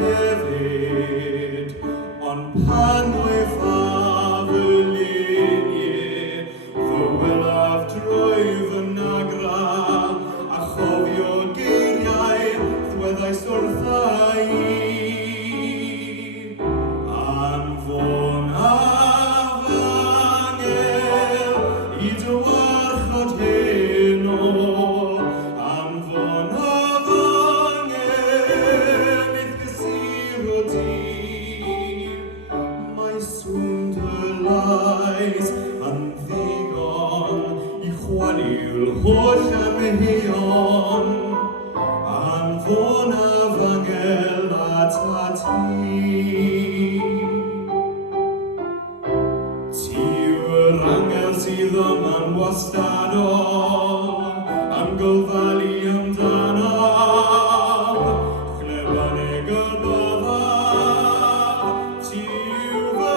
hefyd, ond pan wythaf y linie, fy wylaf drwy fy nagra, a chofio geiriau ddweddais wrtha i. Anfon afangel i dy warchod heno, anfon afangel i'r gysuro di. Mae sŵn dy lais yn ddigon i chwarae'r holl amheuon, anfon afangel at ti. Sydd yma'n wastadol, am gylfalu amdano, chlebanig y byddaf, ti yw fy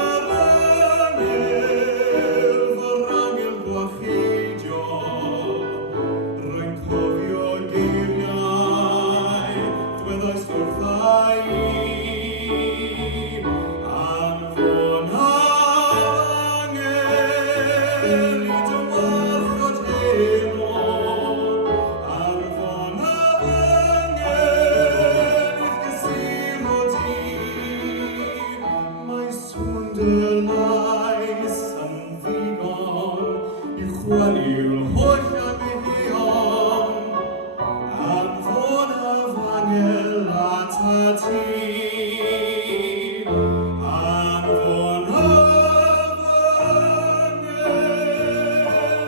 rangel gwacheidio, rhaid cofio geiriau, ddweddais wrtha i. Chwarae'r holl amheuon, anfon afangel at ti. Anfon afangel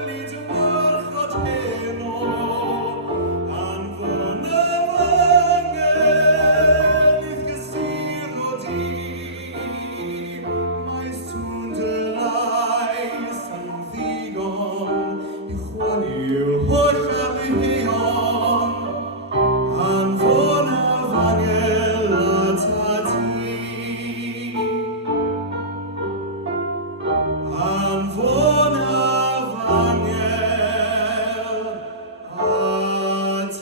i dy warchod heno, anfon afangel i'r gysuro di. Mae sŵn dy lais yn ddigon i'r holl amheuon, anfon afangel at ti. Anfon afangel at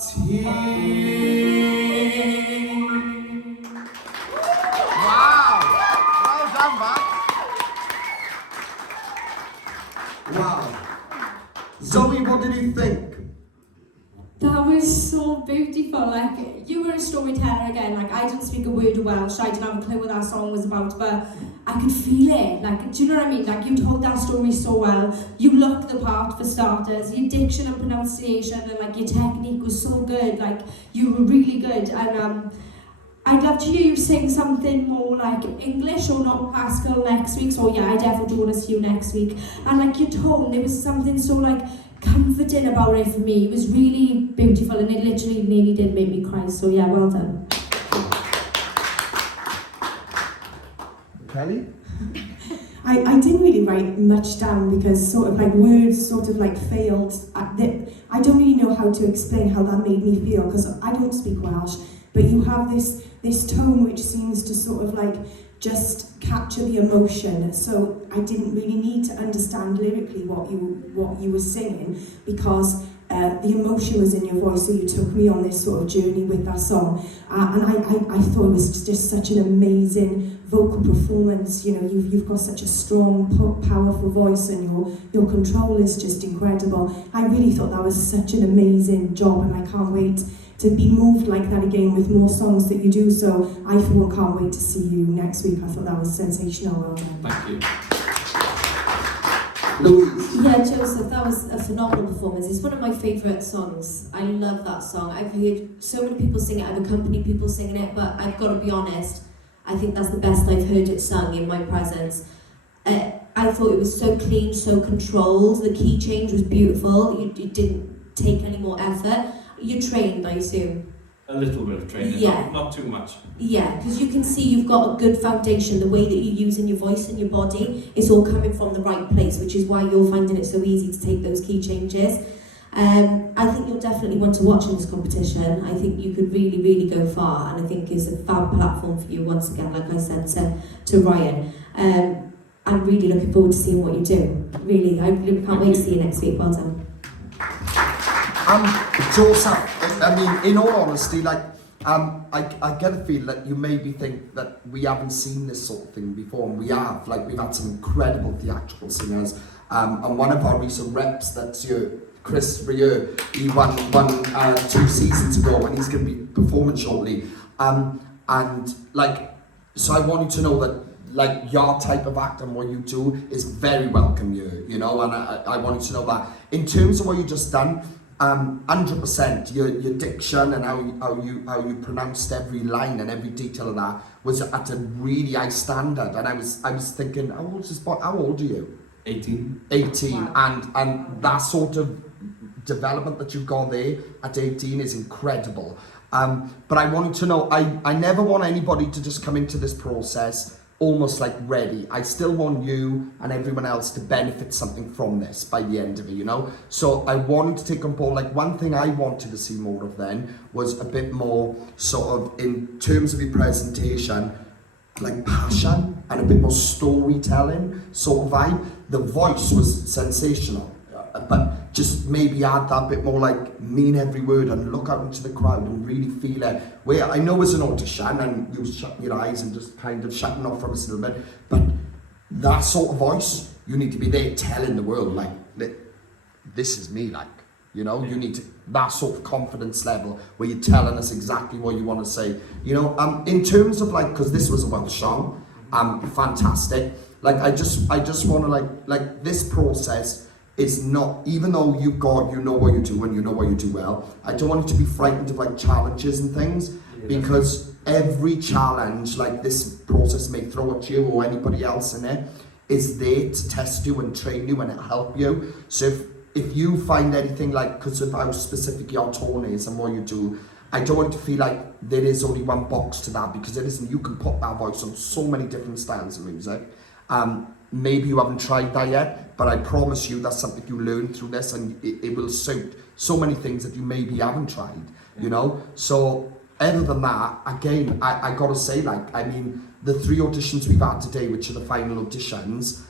ti. Wow! Well done, man. Wow. Zoe, what did you think? That was so beautiful. Like, you were a storyteller again. Like, I didn't speak a word of Welsh. I didn't have a clue what that song was about, but I could feel it. Like, do you know what I mean? Like, you told that story so well. You looked the part for starters. Your diction and pronunciation and like your technique was so good. Like, you were really good. And I'd love to hear you sing something more like English or not classical next week. So yeah, I definitely want to see you next week. And like your tone, there was something so like comforting about it for me. It was really beautiful and it literally nearly did make me cry. So yeah, well done. Kelly? I didn't really write much down because sort of like words sort of like failed. I don't really know how to explain how that made me feel because I don't speak Welsh, but you have this tone which seems to sort of like just capture the emotion. So I didn't really need to understand lyrically what you were singing because the emotion was in your voice, so you took me on this sort of journey with that song. And I thought it was just such an amazing vocal performance. You know, you've got such a strong, powerful voice, and your control is just incredible. I really thought that was such an amazing job, and I can't wait to be moved like that again with more songs that you do. So I for one can't wait to see you next week. I thought that was sensational. Well done. Thank you. Louise? Yeah, Joseph, that was a phenomenal performance. It's one of my favourite songs. I love that song. I've heard so many people sing it, I've accompanied people singing it, but I've got to be honest, I think that's the best I've heard it sung in my presence. I thought it was so clean, so controlled. The key change was beautiful. You didn't take any more effort. You trained, I assume. A little bit of training, Yeah. not too much. Yeah, because you can see you've got a good foundation. The way that you're using your voice and your body, it's all coming from the right place, which is why you're finding it so easy to take those key changes. I think you'll definitely want to watch in this competition. I think you could really, really go far, and I think it's a fab platform for you once again, like I said to Ryan. I'm really looking forward to seeing what you do. Really, I really can't wait to see you next week. Well done. Joseph, I mean, in all honesty, like, I get a feel that you maybe think that we haven't seen this sort of thing before, and we have. Like, we've had some incredible theatrical singers, and one of our recent reps, that's Chris Rieu, he won 2 seasons ago, and he's going to be performing shortly. And like, so I want you to know that like your type of act and what you do is very welcome here, you know, and I want you to know that. In terms of what you just done, 100%, your diction and how you pronounced every line and every detail of that was at a really high standard. And I was thinking, how old is this boy? How old are you? 18. 18, Wow. and that sort of development that you've got there at 18 is incredible. But I wanted to know, I never want anybody to just come into this process almost like ready. I still want you and everyone else to benefit something from this by the end of it, you know? So I wanted to take on board, like one thing I wanted to see more of then was a bit more sort of in terms of your presentation, like passion and a bit more storytelling sort of vibe. The voice was sensational, but just maybe add that bit more like mean every word and look out into the crowd and really feel it. Where I know it's an audition and you shut your eyes and just kind of shutting off from us a little bit, but that sort of voice, you need to be there telling the world like, this is me, like, you know, you need to, that sort of confidence level where you're telling us exactly what you want to say, you know. In terms of like, because this was a Welsh song, fantastic. Like I just want to like this process is not, even though you know what you do and you know what you do well, I don't want you to be frightened of like challenges and things, because every challenge like this process may throw at you or anybody else in it is there to test you and train you and help you. So if you find anything like, because of how specific your tone is and what you do, I don't want you to feel like there is only one box to that, because it isn't. You can put that voice on so many different styles of music. Maybe you haven't tried that yet, but I promise you that's something you learn through this, and it will suit so many things that you maybe haven't tried, you know? So other than that, again, I gotta say, like, I mean, the 3 auditions we've had today, which are the final auditions,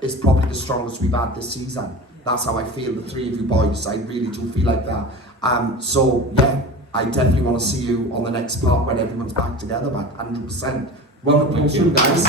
is probably the strongest we've had this season. That's how I feel, the 3 of you boys, I really do feel like that. So yeah, I definitely want to see you on the next part when everyone's back together, but 100%. Well, applause, guys.